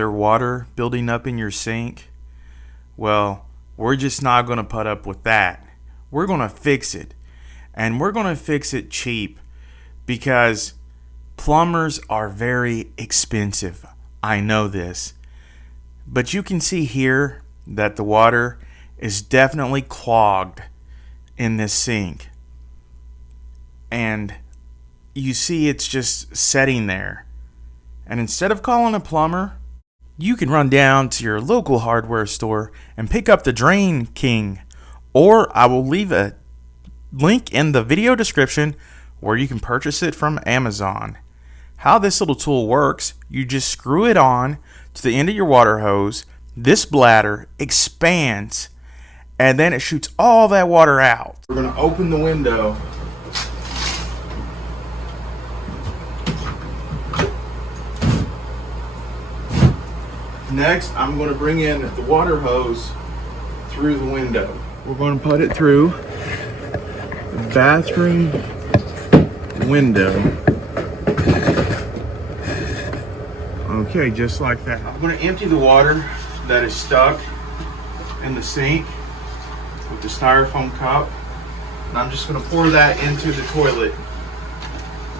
there water building up in your sink? Well, we're just not going to put up with that. We're going to fix it. And we're going to fix it cheap because plumbers are very expensive. I know this. But you can see here that the water is definitely clogged in this sink. And you see it's just sitting there. And instead of calling a plumber, you can run down to your local hardware store and pick up the Drain King. Or I will leave a link in the video description where you can purchase it from Amazon. How this little tool works, you just screw it on to the end of your water hose. This bladder expands and then it shoots all that water out. We're going to open the window. Next, I'm going to bring in the water hose through the window. We're going to put it through the bathroom window. Okay, just like that. I'm going to empty the water that is stuck in the sink with the styrofoam cup. And I'm just going to pour that into the toilet.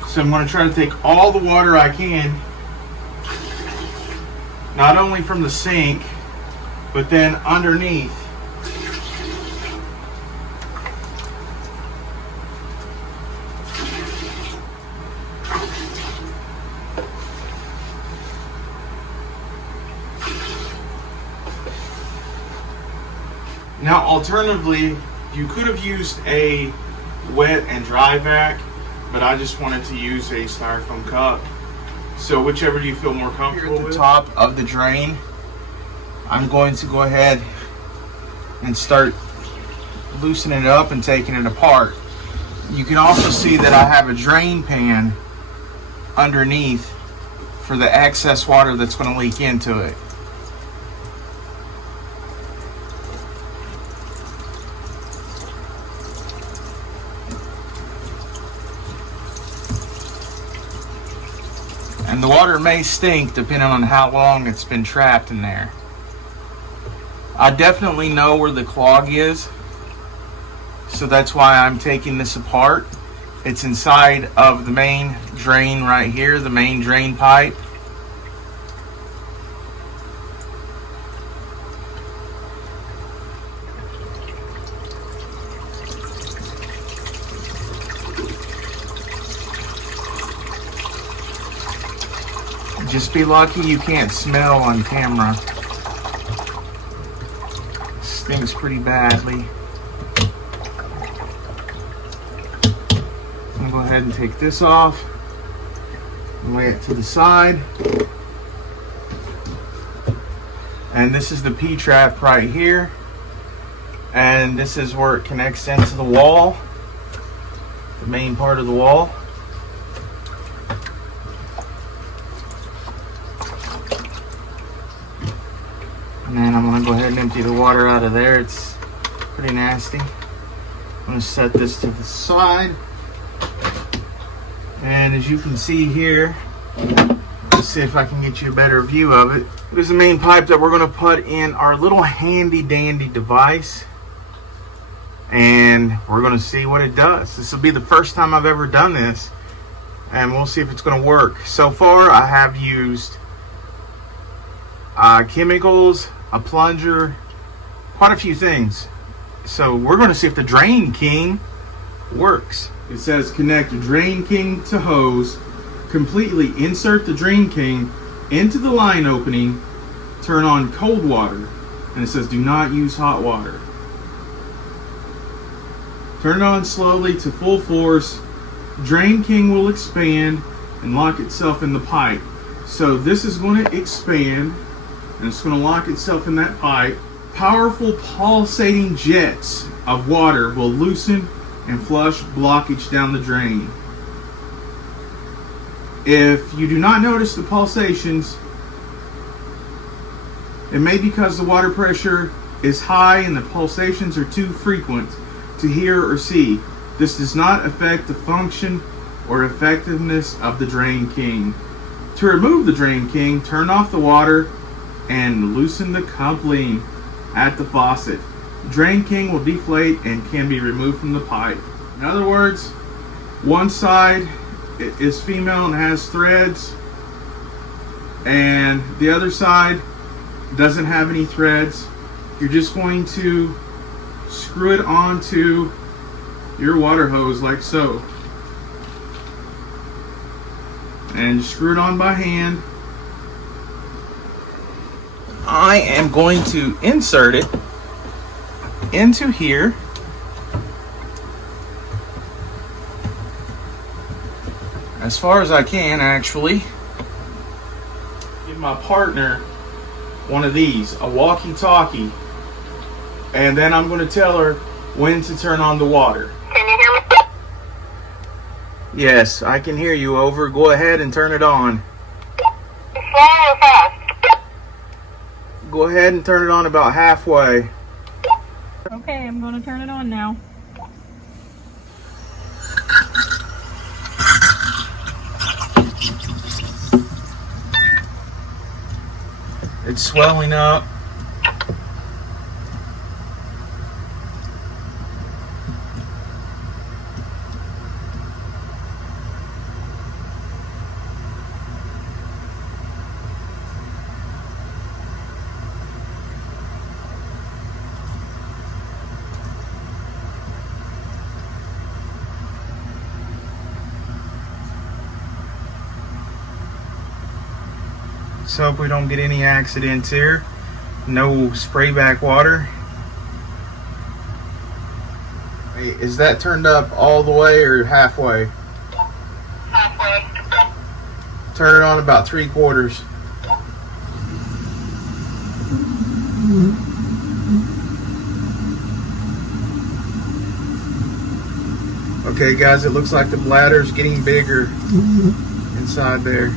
So I'm going to try to take all the water I can, not only from the sink, but then underneath. Now, alternatively, you could have used a wet and dry vac, but I just wanted to use a styrofoam cup. So whichever you feel more comfortable with. Here at the top of the drain, I'm going to go ahead and start loosening it up and taking it apart. You can also see that I have a drain pan underneath for the excess water that's going to leak into it. And the water may stink depending on how long it's been trapped in there. I definitely know where the clog is, so that's why I'm taking this apart. It's inside of the main drain right here, the main drain pipe. Just be lucky you can't smell on camera. Stinks pretty badly. I'm gonna go ahead and take this off and lay it to the side. And this is the P-trap right here. And this is where it connects into the wall, the main part of the wall. And then I'm going to go ahead and empty the water out of there. It's pretty nasty. I'm going to set this to the side. And as you can see here, let's see if I can get you a better view of it. There's the main pipe that we're going to put in our little handy dandy device. And we're going to see what it does. This will be the first time I've ever done this. And we'll see if it's going to work. So far, I have used chemicals, a plunger, quite a few things. So we're going to see if the Drain King works. It says connect Drain King to hose, completely insert the Drain King into the line opening, turn on cold water, and it says do not use hot water. Turn it on slowly to full force. Drain King will expand and lock itself in the pipe. So this is going to expand and it's going to lock itself in that pipe. Powerful pulsating jets of water will loosen and flush blockage down the drain. If you do not notice the pulsations, it may be because the water pressure is high and the pulsations are too frequent to hear or see. This does not affect the function or effectiveness of the Drain King. To remove the Drain King, turn off the water and loosen the coupling at the faucet. Drain king will deflate and can be removed from the pipe. In other words, one side is female and has threads, and the other side doesn't have any threads. You're just going to screw it onto your water hose like so, and screw it on by hand. I am going to insert it into here, as far as I can actually. Give my partner one of these, a walkie-talkie, and then I'm going to tell her when to turn on the water. Can you hear me? Yes, I can hear you. Over. Go ahead and turn it on. Slow or fast? Go ahead and turn it on about halfway. Okay, I'm going to turn it on now. It's swelling up. Let's hope we don't get any accidents here. No spray back water. Hey, is that turned up all the way or halfway? Halfway. Turn it on about 3/4. Okay guys, it looks like the bladder's getting bigger inside there.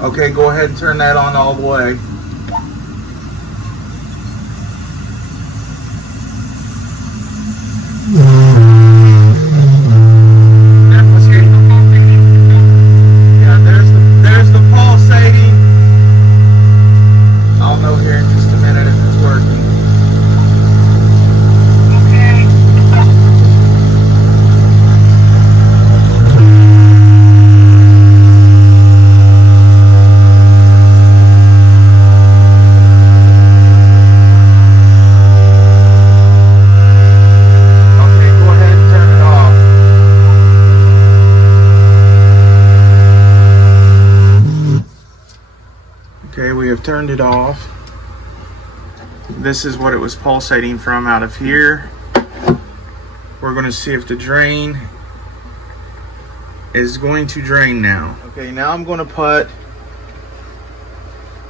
Okay, go ahead and turn that on all the way. Yeah, there's the pulsating. I'll know here in just a minute if it's working. Okay. Okay, we have turned it off. This is what it was pulsating from out of here. We're going to see if the drain is going to drain now. Okay, now I'm going to put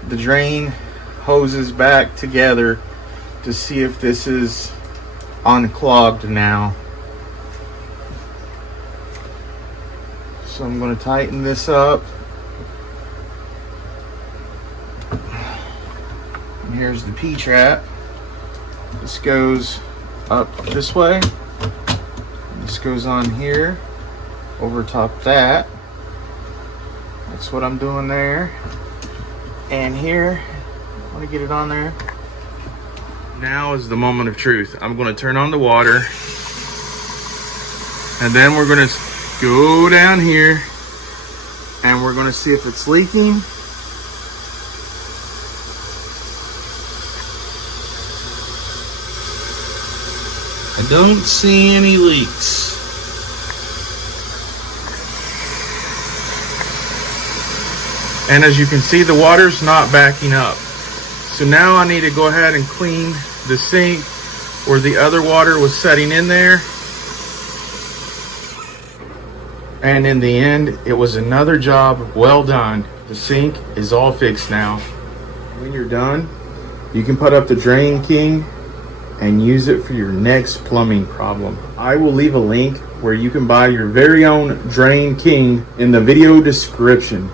the drain hoses back together to see if this is unclogged now. So I'm going to tighten this up. And here's the P-trap. This goes up this way. This goes on here, over top that. That's what I'm doing there. And here, I want to get it on there. Now is the moment of truth. I'm going to turn on the water. And then we're going to go down here. And we're going to see if it's leaking. I don't see any leaks. And as you can see, the water's not backing up. So now I need to go ahead and clean the sink where the other water was setting in there. And in the end, it was another job well done. The sink is all fixed now. When you're done, you can put up the Drain King and use it for your next plumbing problem. I will leave a link where you can buy your very own Drain King in the video description.